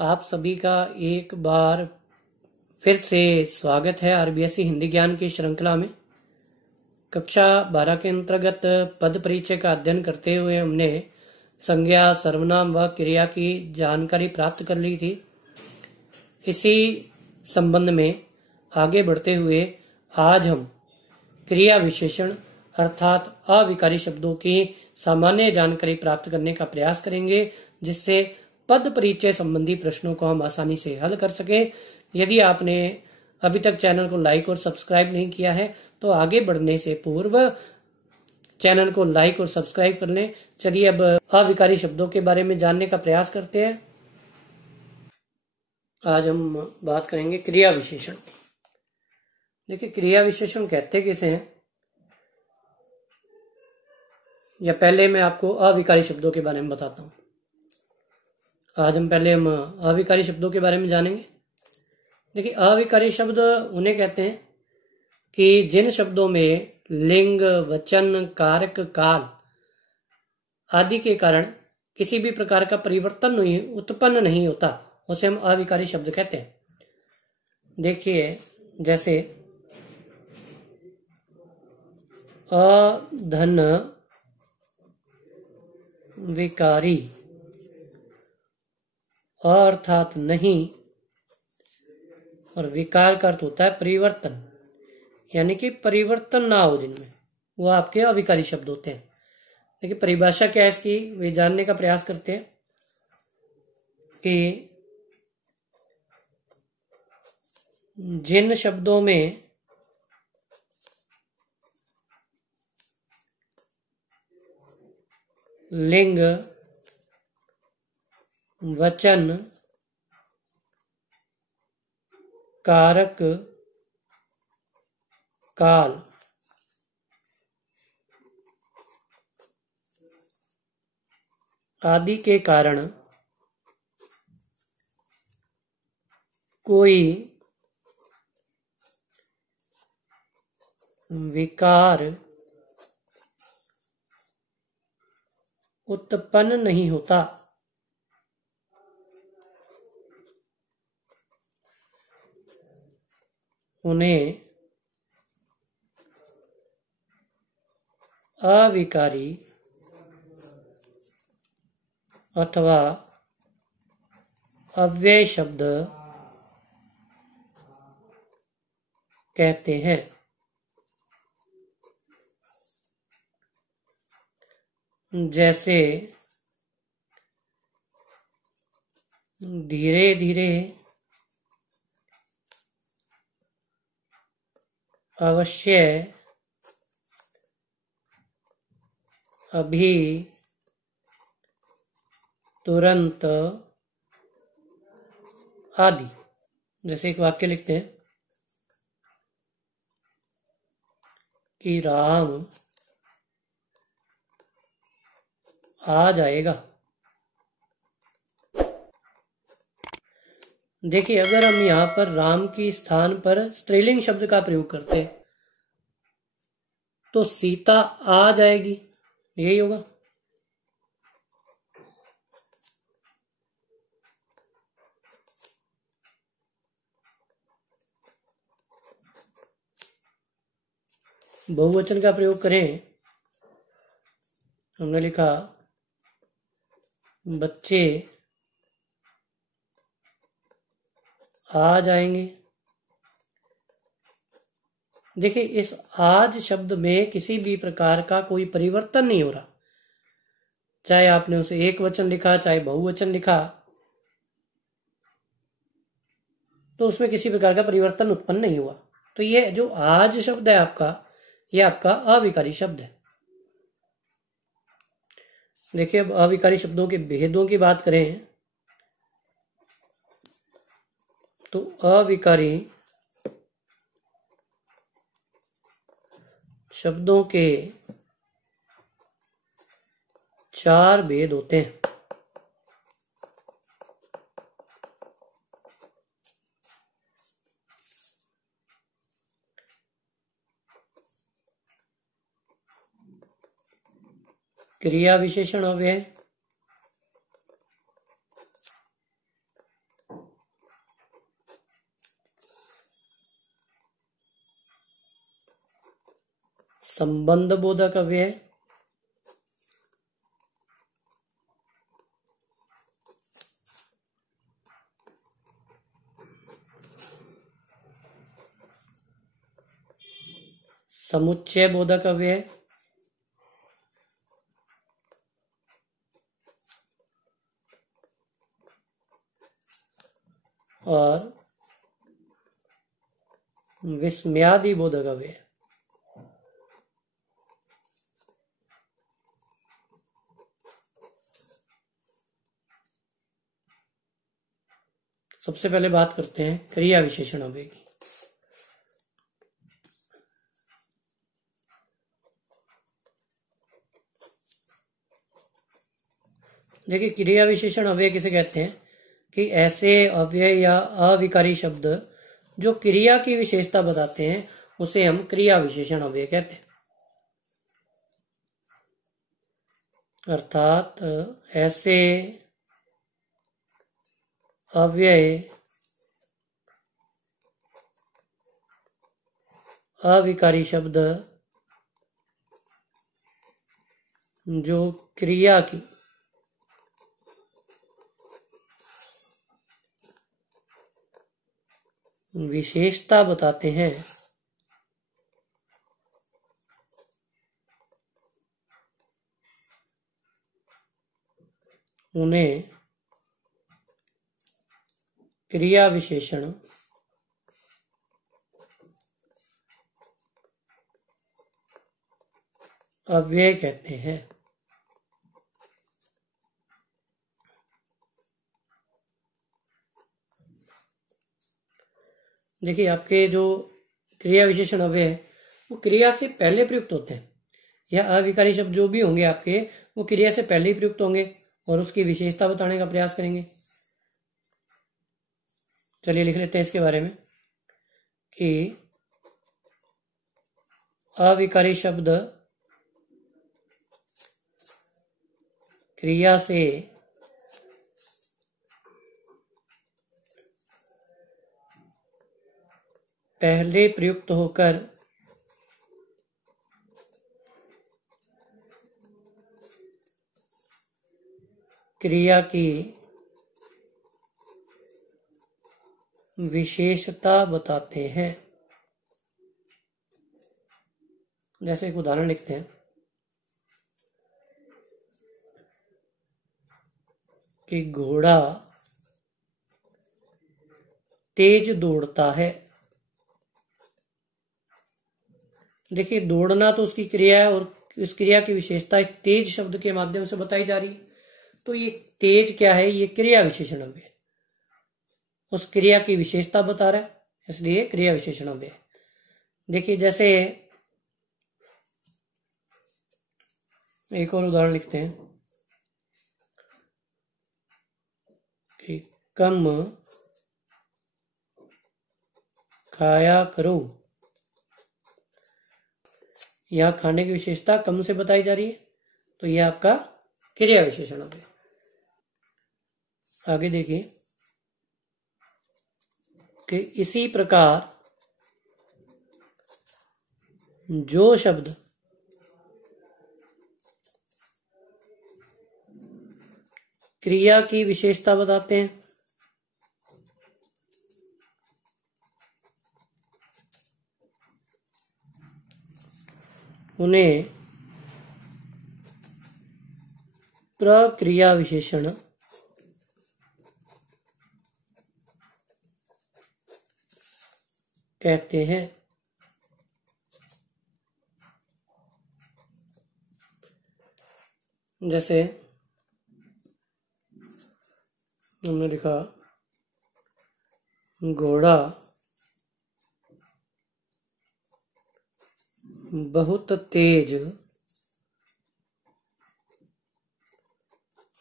आप सभी का एक बार फिर से स्वागत है आरबीएससी हिंदी ज्ञान की श्रृंखला में। कक्षा 12 के अंतर्गत पद परिचय का अध्ययन करते हुए हमने संज्ञा, सर्वनाम व क्रिया की जानकारी प्राप्त कर ली थी। इसी संबंध में आगे बढ़ते हुए आज हम क्रिया विशेषण अर्थात अविकारी शब्दों की सामान्य जानकारी प्राप्त करने का प्रयास करेंगे, जिससे पद परिचय संबंधी प्रश्नों को हम आसानी से हल कर सके। यदि आपने अभी तक चैनल को लाइक और सब्सक्राइब नहीं किया है तो आगे बढ़ने से पूर्व चैनल को लाइक और सब्सक्राइब कर लें। चलिए अब अविकारी शब्दों के बारे में जानने का प्रयास करते हैं। आज हम बात करेंगे क्रिया विशेषण। देखिए, क्रिया विशेषण कहते किसे हैं, या पहले मैं आपको अविकारी शब्दों के बारे में बताता हूं। आज हम अविकारी शब्दों के बारे में जानेंगे। देखिए, अविकारी शब्द उन्हें कहते हैं कि जिन शब्दों में लिंग, वचन, कारक, काल आदि के कारण किसी भी प्रकार का परिवर्तन उत्पन्न नहीं होता, उसे हम अविकारी शब्द कहते हैं। देखिए, जैसे अधन विकारी, अर्थात नहीं, और विकार का अर्थ होता है परिवर्तन, यानी कि परिवर्तन ना हो जिनमें, वो आपके अविकारी शब्द होते हैं। देखिए, परिभाषा क्या है इसकी, वे जानने का प्रयास करते हैं कि जिन शब्दों में लिंग, वचन, कारक, काल आदि के कारण कोई विकार उत्पन्न नहीं होता, उन्हें अविकारी अथवा अव्यय शब्द कहते हैं। जैसे धीरे धीरे, अवश्य, अभी, तुरंत आदि। जैसे एक वाक्य लिखते हैं कि राम आ जाएगा। देखिए, अगर हम यहां पर राम के स्थान पर स्त्रीलिंग शब्द का प्रयोग करते तो सीता आ जाएगी, यही होगा। बहुवचन का प्रयोग करें, हमने लिखा बच्चे आ जाएंगे। देखिए, इस आज शब्द में किसी भी प्रकार का कोई परिवर्तन नहीं हो रहा, चाहे आपने उसे एक वचन लिखा चाहे बहुवचन लिखा, तो उसमें किसी प्रकार का परिवर्तन उत्पन्न नहीं हुआ। तो ये जो आज शब्द है आपका, यह आपका अविकारी शब्द है। देखिए, अब अविकारी शब्दों के भेदों की बात करें तो अविकारी शब्दों के 4 भेद होते हैं। क्रिया विशेषण अव्यय, संबंध बोधक अव्यय, समुच्चय बोधक अव्यय, और विस्मयादि बोधक अव्यय। सबसे पहले बात करते हैं क्रिया विशेषण अव्यय की। देखिए, क्रिया विशेषण अव्यय किसे कहते हैं कि ऐसे अव्यय या अविकारी शब्द जो क्रिया की विशेषता बताते हैं उसे हम क्रिया विशेषण अव्यय कहते हैं। अर्थात ऐसे अव्यय अविकारी शब्द जो क्रिया की विशेषता बताते हैं उन्हें क्रिया विशेषण अव्यय कहते हैं। देखिए, आपके जो क्रिया विशेषण अव्यय है वो क्रिया से पहले प्रयुक्त होते हैं, या अविकारी शब्द जो भी होंगे आपके वो क्रिया से पहले ही प्रयुक्त होंगे और उसकी विशेषता बताने का प्रयास करेंगे। चलिए लिख लेते हैं इसके बारे में कि अविकारी शब्द क्रिया से पहले प्रयुक्त होकर क्रिया की विशेषता बताते हैं। जैसे एक उदाहरण लिखते हैं कि घोड़ा तेज दौड़ता है। देखिए, दौड़ना तो उसकी क्रिया है और इस क्रिया की विशेषता इस तेज शब्द के माध्यम से बताई जा रही है। तो ये तेज क्या है? ये क्रिया विशेषण अव्यय है, उस क्रिया की विशेषता बता रहा है, इसलिए क्रिया विशेषण अव्यय है। देखिए, जैसे एक और उदाहरण लिखते हैं कि कम खाया करो। यहां खाने की विशेषता कम से बताई जा रही है, तो यह आपका क्रिया विशेषण अव्यय। आगे देखिए कि इसी प्रकार जो शब्द क्रिया की विशेषता बताते हैं उन्हें प्रक्रिया विशेषण कहते हैं। जैसे हमने लिखा घोड़ा बहुत तेज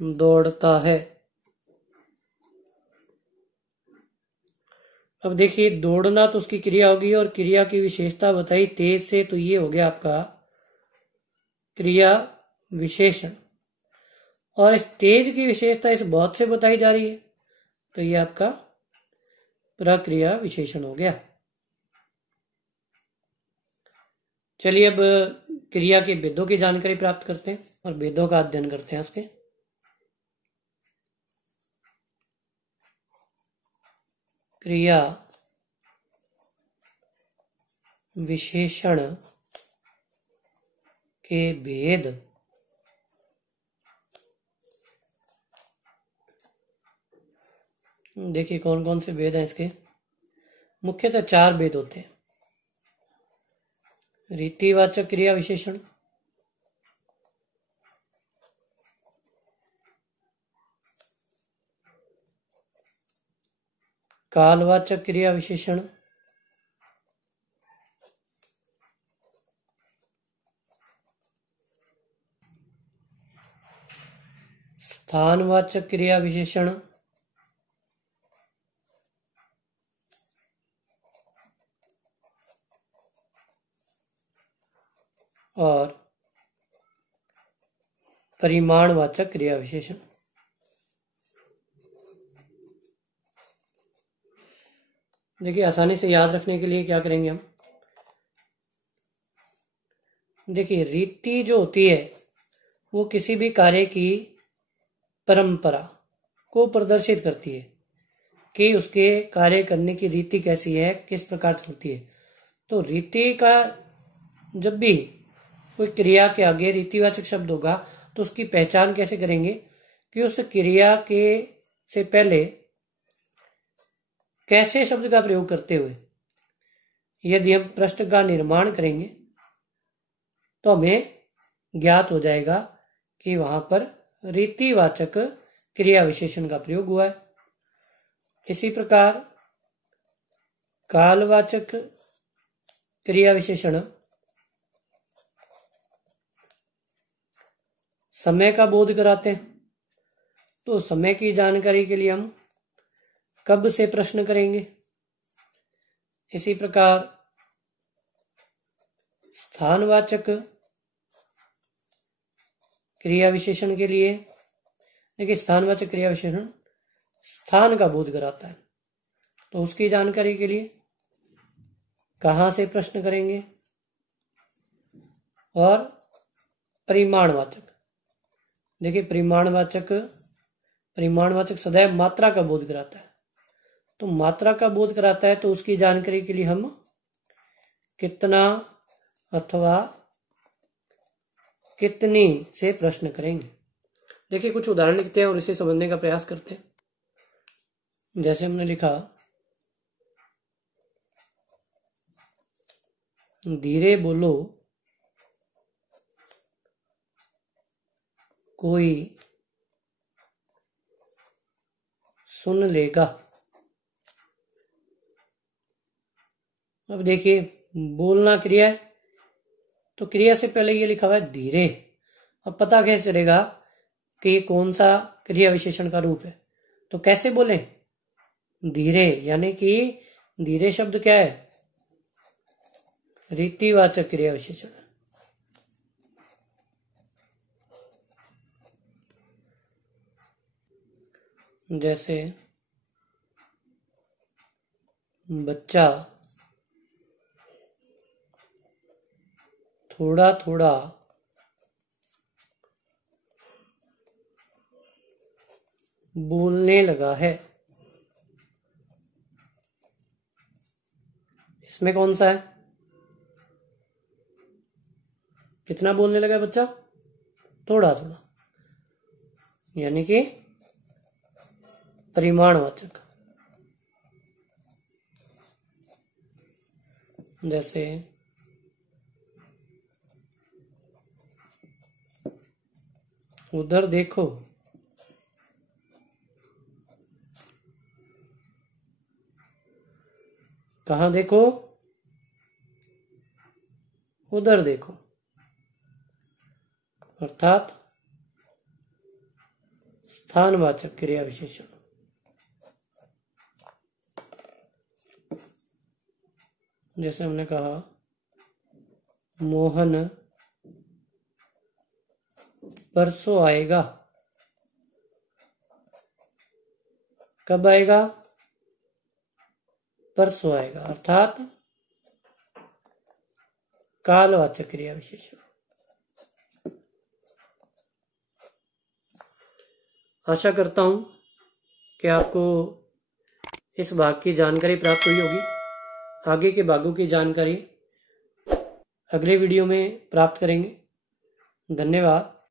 दौड़ता है। अब देखिए, दौड़ना तो उसकी क्रिया होगी और क्रिया की विशेषता बताई तेज से, तो ये हो गया आपका क्रिया विशेषण। और इस तेज की विशेषता इस बहुत से बताई जा रही है, तो ये आपका प्रक्रिया विशेषण हो गया। चलिए अब क्रिया के भेदों की जानकारी प्राप्त करते हैं और भेदों का अध्ययन करते हैं उसके। क्रिया विशेषण के भेद देखिए कौन कौन से भेद हैं इसके। मुख्यतः 4 भेद होते हैं। रीतिवाचक क्रिया विशेषण, कालवाचक क्रिया विशेषण, स्थानवाचक क्रिया विशेषण और परिमाणवाचक क्रिया विशेषण। देखिए आसानी से याद रखने के लिए क्या करेंगे हम। देखिए रीति जो होती है वो किसी भी कार्य की परंपरा को प्रदर्शित करती है कि उसके कार्य करने की रीति कैसी है, किस प्रकार चलती है। तो रीति का जब भी कोई क्रिया के आगे रीतिवाचक शब्द होगा तो उसकी पहचान कैसे करेंगे कि उस क्रिया के से पहले कैसे शब्द का प्रयोग करते हुए यदि हम प्रश्न का निर्माण करेंगे तो हमें ज्ञात हो जाएगा कि वहां पर रीतिवाचक क्रिया विशेषण का प्रयोग हुआ है। इसी प्रकार कालवाचक क्रिया विशेषण समय का बोध कराते हैं। तो समय की जानकारी के लिए हम कब से प्रश्न करेंगे। इसी प्रकार स्थानवाचक क्रिया विशेषण के लिए देखिए स्थानवाचक क्रिया विशेषण स्थान का बोध कराता है। तो उसकी जानकारी के लिए कहां से प्रश्न करेंगे। और परिमाणवाचक देखिए परिमाणवाचक सदैव मात्रा का बोध कराता है। तो मात्रा का बोध कराता है तो उसकी जानकारी के लिए हम कितना अथवा कितनी से प्रश्न करेंगे। देखिए कुछ उदाहरण लिखते हैं और इसे समझने का प्रयास करते हैं। जैसे हमने लिखा धीरे बोलो कोई सुन लेगा। अब देखिए बोलना क्रिया है तो क्रिया से पहले ये लिखा हुआ है धीरे। अब पता कैसे चलेगा कि कौन सा क्रिया विशेषण का रूप है। तो कैसे बोले धीरे, यानी कि धीरे शब्द क्या है रीतिवाचक क्रिया विशेषण। जैसे बच्चा थोड़ा थोड़ा बोलने लगा है। इसमें कौन सा है, कितना बोलने लगा है बच्चा, थोड़ा थोड़ा, यानी कि परिमाणवाचक। जैसे उधर देखो, कहां देखो, उधर देखो, अर्थात स्थानवाचक क्रिया विशेषण। जैसे हमने कहा मोहन परसों आएगा। कब आएगा, परसों आएगा, अर्थात कालवाचक क्रिया विशेषण। आशा करता हूँ कि आपको इस भाग की जानकारी प्राप्त हुई होगी। आगे के भागों की जानकारी अगले वीडियो में प्राप्त करेंगे। धन्यवाद।